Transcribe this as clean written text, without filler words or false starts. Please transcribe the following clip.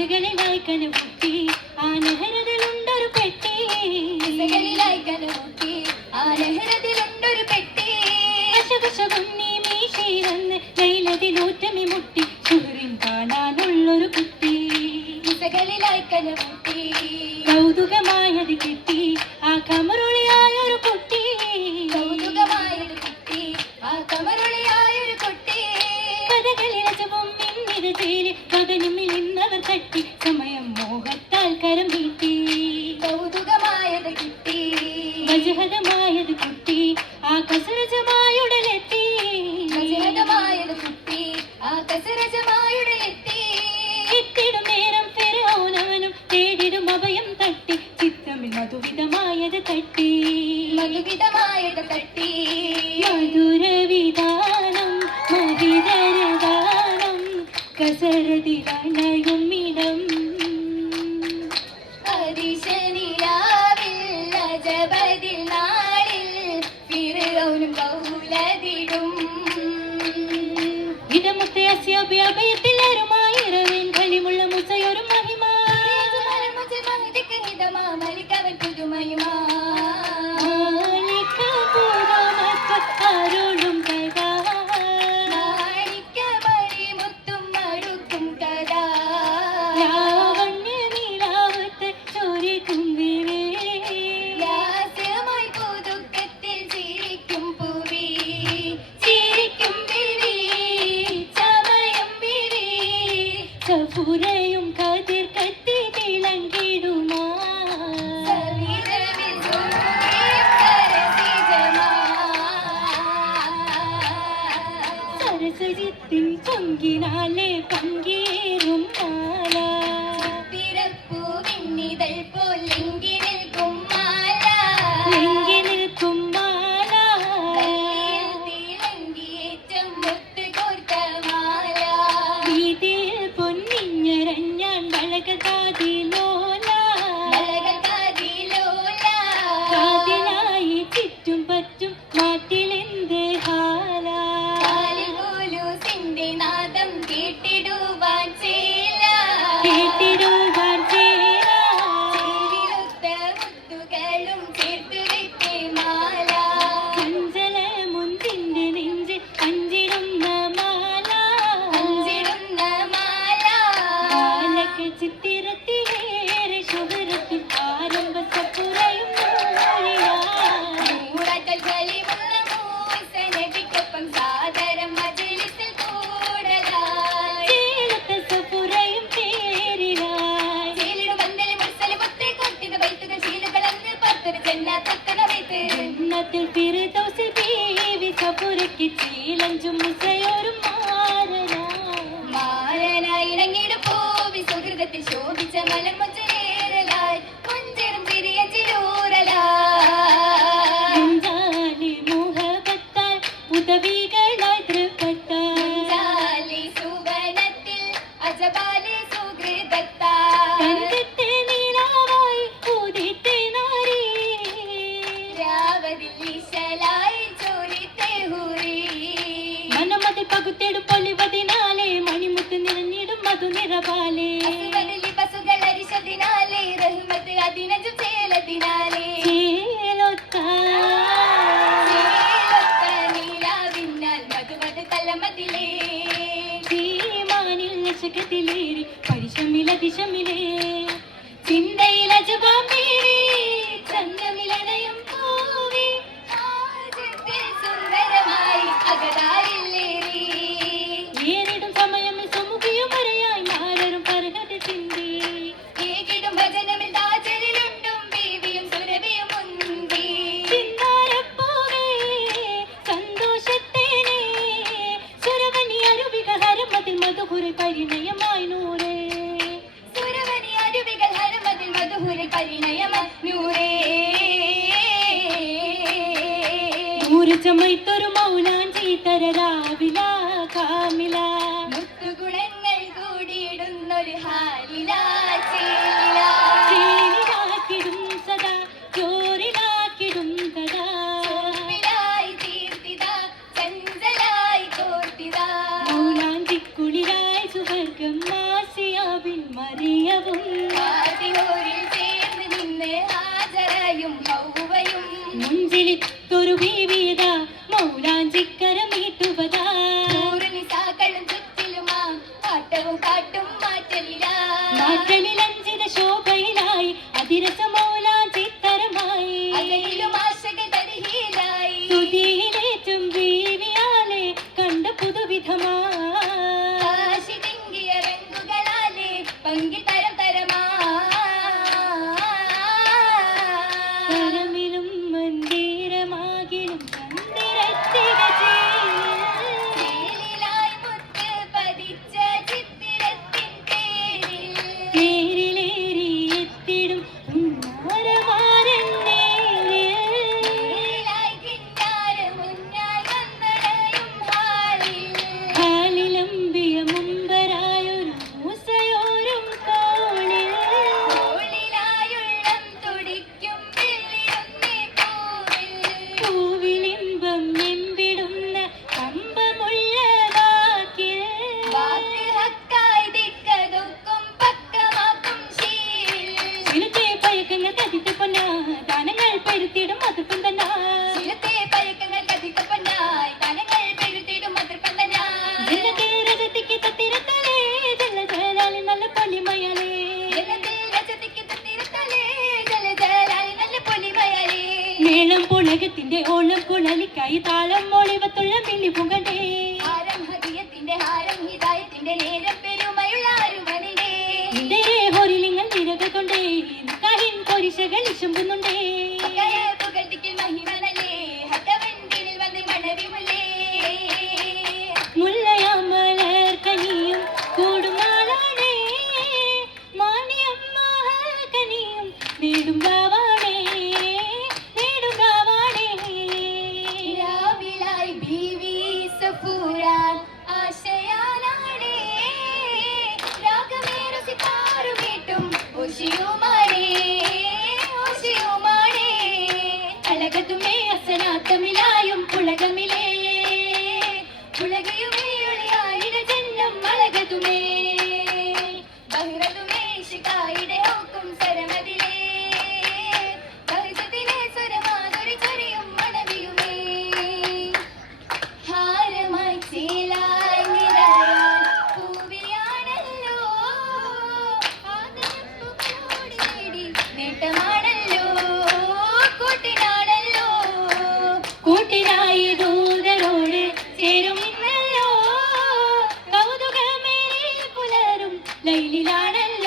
ദിശകളിലായി കനമുട്ടി ആ നെഹ്റതിലുണ്ടൊരു പെട്ടി, ദിശകളിലായി കനമുട്ടി ആ നെഹ്റതിലുണ്ടൊരു പെട്ടി. അശകുശകുന്നി മീശയിലന്ന് ലൈലതിലൂറ്റമി മുട്ടി സുഹൃൻ കാണാനുള്ളൊരു കുട്ടി, ദിശകളിലായി കനമുട്ടി കൗതുകമായത് കിട്ടി ആ കമറുളിയായൊരു കുട്ടി, കൗതുകമായത് കിട്ടി ആ കമറുളിയായൊരു കുട്ടി. കഥകളിലജവും മിന്നിത് ചേരി മകനുമിൽ ഇന്നവർ തട്ടി സമയം മോഹത്താൽ കരം നീട്ടി, കൗതുകമായത് കിട്ടി വജഹദമായത് കുട്ടി ആ കസരജമായുടലെത്തി, വജഹദമായത് കുട്ടി ആ കസരജമായുടലെത്തി. എത്തിടും നേരം ഫിർഔനവനും തേടിടും അഭയം തട്ടി ചിത്തമിൽ മധുവിധമായത് തട്ടി, മധുവിധമായത് തട്ടി. മധുരവിധാനം മഹിതരദാനം കസരതിലണയും ഇടം അതിശനിലാവിൽ അജബതിൽ നാളിൽ ഫിർഔനും കൗലതിടും ഇടമുത്തെ അസ്യാബി അഭയത്തിൽ അരുമായിരവിൻ കളിമുള്ള മുസയൊരു മഹിമ മലിക്കവൻ പുതുമയുമാ അരുളും കഥ മാണിക്യമണി മുത്തും മടുക്കും കഥ ലാവണ്യ നിലാവത്ത് ചൊരിക്കും വിരേ ലാസ്യമായി പുതുക്കത്തിൽ ചിരിക്കും പൂവി, ചിരിക്കും വിരി സമയം വിരി സഫുരയും കതിർ കത്തി തിളങ്ങിടുമാ സരസജിത്തിൻ ചൊങ്കിനാലെ പങ്കേറും മാല പിറപ്പൂ വിണ്ണിതൾ പോൽ ലിംഗി നിൽക്കും മാല, ലിംഗി നിൽക്കും മാല തിളങ്ങിയേറ്റം മുത്ത് കോർത്ത മാല വീതിയിൽ പൊന്നിഞ്ഞരഞ്ഞാൻ വളകതാതിലോല, വളകതാതിലോല കാതിലായി ചുറ്റും പറ്റും നാട്ടിലെന്ത് ഹാല നാദം കേട്ടിടുവാൻ ചേല, കേട്ടിടുവാൻ ചേല ചേരിലൊത്ത മുത്തുകളും ചേർത്ത് വെച്ചേ മാല ചഞ്ചല മുന്തിന്റെ നെഞ്ച് അഞ്ചിടുന്ന മാല, അഞ്ചിടുന്ന മാല മാലക്ക് ചിത്തിരത്തിലേറെ ശുഭരത്തിൽ ആരംഭ സപ്പുറയും മൂറാറ്റൽ കളിമുള്ള മൂസനബിക്കൊപ്പം സാദരം മജലിസിൽ ജന്നത്തിൽ ഫിർദൗസിൽ ബീവി സഫുരയ്ക്ക് ചീലഞ്ചും മുസയൊരു മാരനായി ഇണങ്ങിടും പൂവി സുഹൃതത്തിൽ ശോഭിച്ച മലമുച്ചേരലായി കൊഞ്ചരും തിരിയഞ്ചിലൂറലായി മുഹബത്താൽ ഉദവികളായി തൃപ്പത്താലി സുവനത്തിൽ അജബാലി സുഹൃതത്താൽ പകുത്തേടും പൊലിവതിനാലെ മണിമുത്ത് നിറഞ്ഞിടും മധു നിറപാലേ ബസുകൾ അരിശതിനാലെ റഹ്മത്ത് അതിനജും ചേലതിനാലെ ചേലൊത്ത നീലാവിന്നാൽ മധുമത് തലമതിലേ തീമാനിൽ നശകത്തിലേറി പരിശമിലതിശമിലേ ചിന്തയിലജബാം പേരി ചന്തമിലണയും പൂവി സുന്ദരമായി അകതാരില്ലേറി ഏറിടും സമയമിൽ സുമുഖിയും വരയായി നാലരും പരകത ചിന്തി ഏകിടും ഭജനമിൽ താചലിലുണ്ടും ബീവിയും സുരഭിയും മുന്തി ചിന്താരപ്പോകേ സന്തോഷത്തേനെ സുരവനി അരുവികൾ ഹരമതിൽ മധുഹുര പരിണയമായി നൂറേ സുരവനി അരുവികൾ ഹരമതിൽ മധുഹുര പരിണയമായി നൂറേ ചമൈത്തൊരു മൗലാഞ്ചി തരരാവില കാമില മുത്തുഗുണങ്ങൾ കൂടിയിടുന്നൊരു ഹാലില ചേലിലാക്കിടും സദാ ചോറിലാക്കിടും സദാ തീർത്തിത ചഞ്ചലായി കോർത്തിത മൗലാഞ്ചി കുളിരായി സുവർഗം ആസിയാവിൻ മറിയവും ആദിയോരിൽ ചേർന്ന് നിന്ന് ഹാജറയും ഹൗവയും മുഞ്ചിലിത്തൊരു ബീവിയത മൗലാഞ്ചിക്കരമീട്ടുവതാ നിസാക്കളും ചുറ്റിലുമാ ആട്ടവും കാട്ടും മാറ്റലിലഞ്ചിത ശോഭയിലായി അതിരസ മൗലാഞ്ചിത്തരമായി അതിലും ആശകൾ തരികയിലായി തുതിയിലേറ്റും ബീവിയാലെ കണ്ട പുതുവിധമാ കാശിതിങ്കിയ രംഗുകളാലെ പങ്കി തരം തരമാ തരമിലും മന്ദിരമാകിലും തന്തിരത്തിക ചേലിലായി മുത്ത് പതിച്ച ചിത്തിരത്തിൻ പേരിൽ തേരിലേറി എത്തിടും ഉന്നാരമാരെന്നേ ചേലിലായി കിന്നാര മുന്നായി വന്നടയും ഹാലിൽ ഹാലിലമ്പിയ മുമ്പരായൊരു മൂസയോരും കോണിൽ തോളിലായുള്ളം തുടിക്കും വെള്ളിയൊന്നേ പൂവിൽ പൂവിലിമ്പം എമ്പിടുന്ന കമ്പമുള്ള വാക്കിൽ വാക്ക് ഹക്കായി ദിക്കതൊക്കും പക്കമാക്കും ശീലിൽ ചിലത്തെ പയക്കുന്ന കതിത്ത് പൊന്ന ദാനങ്ങൾ പെരുത്തിടും അതിർപ്പം തന്നെ ചിലത്തെ പഴക്കങ്ങൾ കതിക്കപ്പനായി തനങ്ങൾ പെഴുത്തിടും അതിർപ്പന്തനാ ജനത്തെ രജത്തിക്ക് തത്തിരത്തലേ ജല ജലാലി നല്ല പൊലിമയലേ ജലത്തിൽ രജതിക്ക് തത്തിരത്തലേ ജലജലാലി നല്ല പൊലിമയലേ മേളം പുളകത്തിന്റെ ഓളം കുഴലിക്കായി താളം മൊളിവത്തുള്ള മില്ലി പുകണ്ടേ ഹാരം ഹദിയത്തിന്റെ ഹാരം ഹിദായത്തിന്റെ നേരം പെരുമയുള്ള അരുമനിലേ നിന്റെ ഹോരിലിങ്ങൾ നിരക കൊണ്ടേ കാഹിൻ പൊരിശകൾ ഇശമ്പുന്നുണ്ടേ അക്കരെ പുകഴ്ത്തിക്കൽ മഹിമനല്ലേ ഹത്തവെന്തിനിൽ വന്ന് മണവിമുലേ മുല്ലയാമലർ കനിയും കൂടുമാളാണേ മാനിയമ്മ കനിയും നേടും ഗാവാണേ രാവിലായി ബീവി സഫൂരാൻ ആശയാനാണേ രാഗമേറു സിതാറുമീട്ടും ഓശിയുമാണേ അഴകതുമേ അസനാത്തമിലായും പുളകമിലേ പുളകയുമേ ഒളിയായിട ജന്നം അഴകതുമേ ബഹിറതുമേ ശികായിടെ ഓക്കും സരമതിലേ ബഹിസത്തിലെ സ്വരമാതൊരു ചൊരിയും മണവിയുമേ ഹാരമായി ചേലായി നിറയാൻ പൂവിയാണല്ലോ ആദരപ്പുകളോട് നേടി നേട്ടമാണല്ലോ കൂട്ടിനാണല്ലോ കൂട്ടിനായി ദൂതരോട് ചേരും ഇന്നല്ലോ കൗതുകമേറി പുലരും ലൈലിലാണല്ലോ